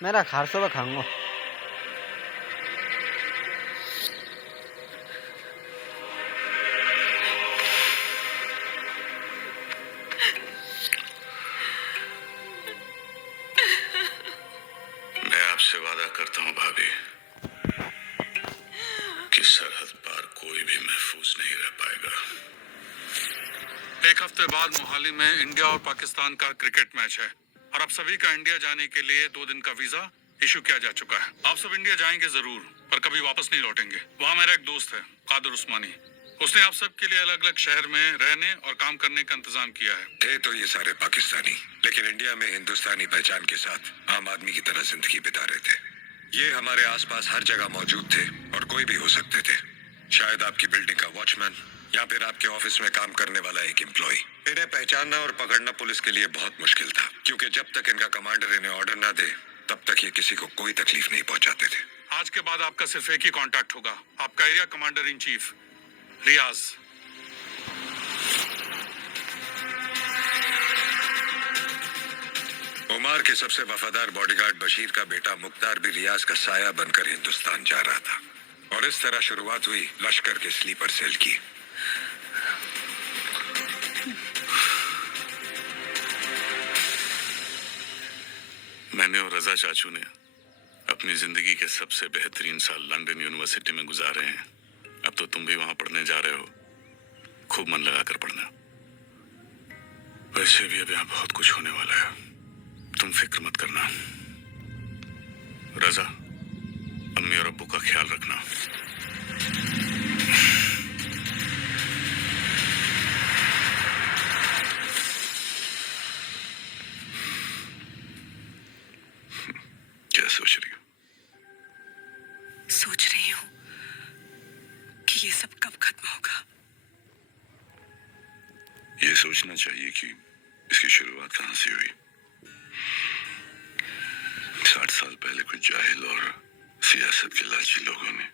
मेरा खारसो का खाऊंगा। मैं आपसे वादा करता हूं भाभी कि सरहद पार कोई भी महफूज नहीं रह पाएगा। एक हफ्ते बाद मोहाली में इंडिया और पाकिस्तान का क्रिकेट मैच है और अब सभी का इंडिया जाने के लिए 2 दिन का वीजा इशू किया जा चुका है। आप सब इंडिया जाएंगे जरूर, पर कभी वापस नहीं लौटेंगे। वहाँ मेरा एक दोस्त है, कादर उस्मानी। उसने आप सब के लिए अलग अलग शहर में रहने और काम करने का इंतजाम किया है। थे तो ये सारे पाकिस्तानी, लेकिन इंडिया में हिंदुस्तानी पहचान के साथ आम आदमी की तरह जिंदगी बिता रहे थे। ये हमारे आसपास हर जगह मौजूद थे और कोई भी हो सकते थे। शायद आपकी बिल्डिंग का वॉचमैन या फिर आपके ऑफिस में काम करने वाला एक एम्प्लॉय। इन्हें पहचानना और पकड़ना पुलिस के लिए बहुत मुश्किल था, क्योंकि जब तक इनका कमांडर इन्हें ऑर्डर ना दे तब तक ये किसी को कोई तकलीफ नहीं पहुंचाते थे। आज के बाद आपका सिर्फ एक ही कांटेक्ट होगा, आपका एरिया कमांडर इन चीफ रियाज। उमर के सबसे वफादार बॉडीगार्ड बशीर का बेटा मुख्तार भी रियाज का साया बनकर हिंदुस्तान जा रहा था, और इस तरह शुरुआत हुई लश्कर के स्लीपर सेल की। मैंने और रजा चाचू ने अपनी जिंदगी के सबसे बेहतरीन साल लंदन यूनिवर्सिटी में गुजारे हैं। अब तो तुम भी वहां पढ़ने जा रहे हो, खूब मन लगाकर पढ़ना। वैसे भी अब यहाँ बहुत कुछ होने वाला है, तुम फिक्र मत करना। रजा, अम्मी और अब्बू का ख्याल रखना। क्या सोच रही हो? सोच रही हूँ कि ये सब कब खत्म होगा। ये सोचना चाहिए कि इसकी शुरुआत कहां से हुई। 60 साल पहले कुछ जाहिल और सियासत के लालची लोगों ने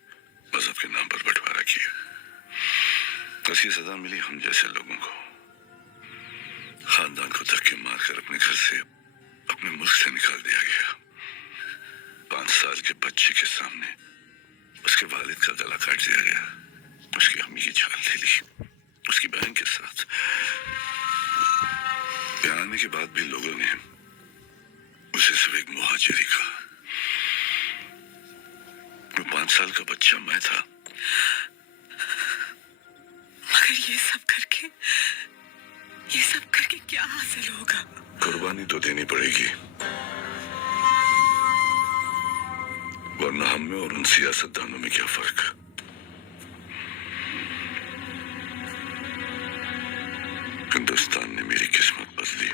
मजहब के नाम पर बंटवारा किया। उसकी सजा मिली हम जैसे लोगों को। खानदान को धक्के मारकर अपने घर से, अपने मुल्क से निकाल दिया गया। 5 साल के बच्चे के सामने उसके वालिद का गला काट दिया गया। उसकी अम्मी की जान ले ली, उसकी बहन के साथ। यहाँ आने के बाद भी लोगों ने उसे सिर्फ एक मुहाजिरी कहा। वो 5 साल का बच्चा मैं था। मगर ये सब करके क्या हासिल होगा? कुर्बानी तो देनी पड़ेगी, वरना हम में और उन सियासतदानों में क्या फर्क। हिंदुस्तान ने मेरी किस्मत बदली।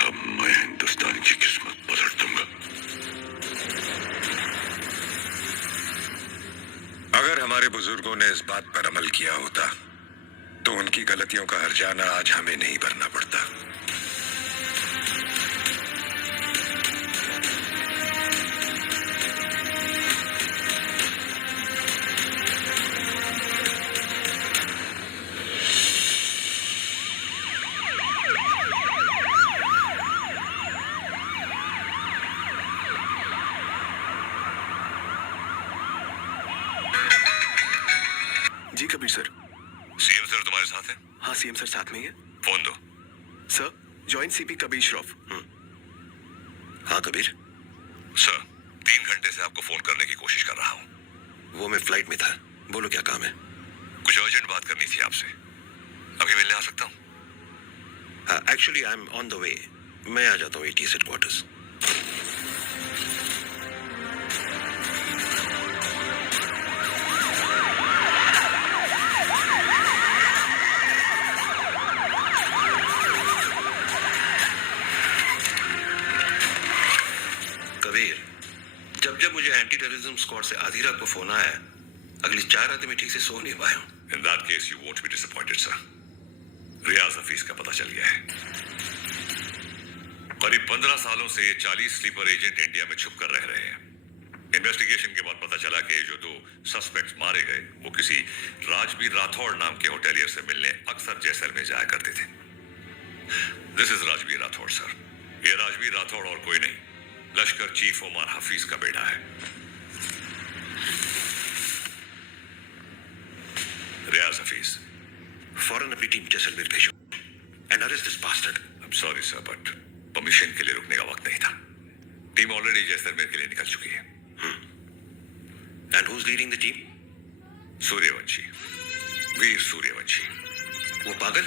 अब मैं हिंदुस्तान की किस्मत पलट दूंगा। अगर हमारे बुजुर्गों ने इस बात पर अमल किया होता तो उनकी गलतियों का हर्जाना आज हमें नहीं भरना पड़ता। जी कबीर सर। सीएम सर तुम्हारे साथ है? हाँ सीएम सर साथ में ही है। फोन दो। Sir joint CP Kabir Shroff. हाँ कबीर। सर, 3 घंटे से आपको फोन करने की कोशिश कर रहा हूँ। वो मैं फ्लाइट में था। बोलो क्या काम है? कुछ अर्जेंट बात करनी थी आपसे। अभी मिलने आ सकता हूँ? Actually I am on the way. मैं आ जाता हूँ ATS हेडक्वार्टर्स। कबीर, जब मुझे एंटी टेररिज्म स्क्वाड से आधी रात को फोन आया, अगली 4 रातें मैं ठीक से सो नहीं पाया हूं। In that case, you won't be disappointed, sir. रियाज हफीज का पता चल गया है। करीब 15 सालों से ये 40 स्लीपर एजेंट इंडिया में छुप कर रह रहे हैं। इन्वेस्टिगेशन के बाद पता चला कि जो 2 सस्पेक्ट्स मारे गए वो किसी राजवीर राठौड़ नाम के होटेलियर से मिलने अक्सर जैसलमेर जाया करते थे। This is Rajveer Rathore sir. ये राजवीर राठौड़ और कोई नहीं, लश्कर चीफ उमर हफीज का बेटा है। रियाज हफीज, फौरन अपनी टीम जैसलमेर भेजो and arrest this bastard. I am sorry sir, but permission के लिए रुकने का वक्त नहीं था। टीम ऑलरेडी जैसलमेर के लिए निकल चुकी है। And who is leading the team? Suryavanshi, Veer Suryavanshi. वो पागल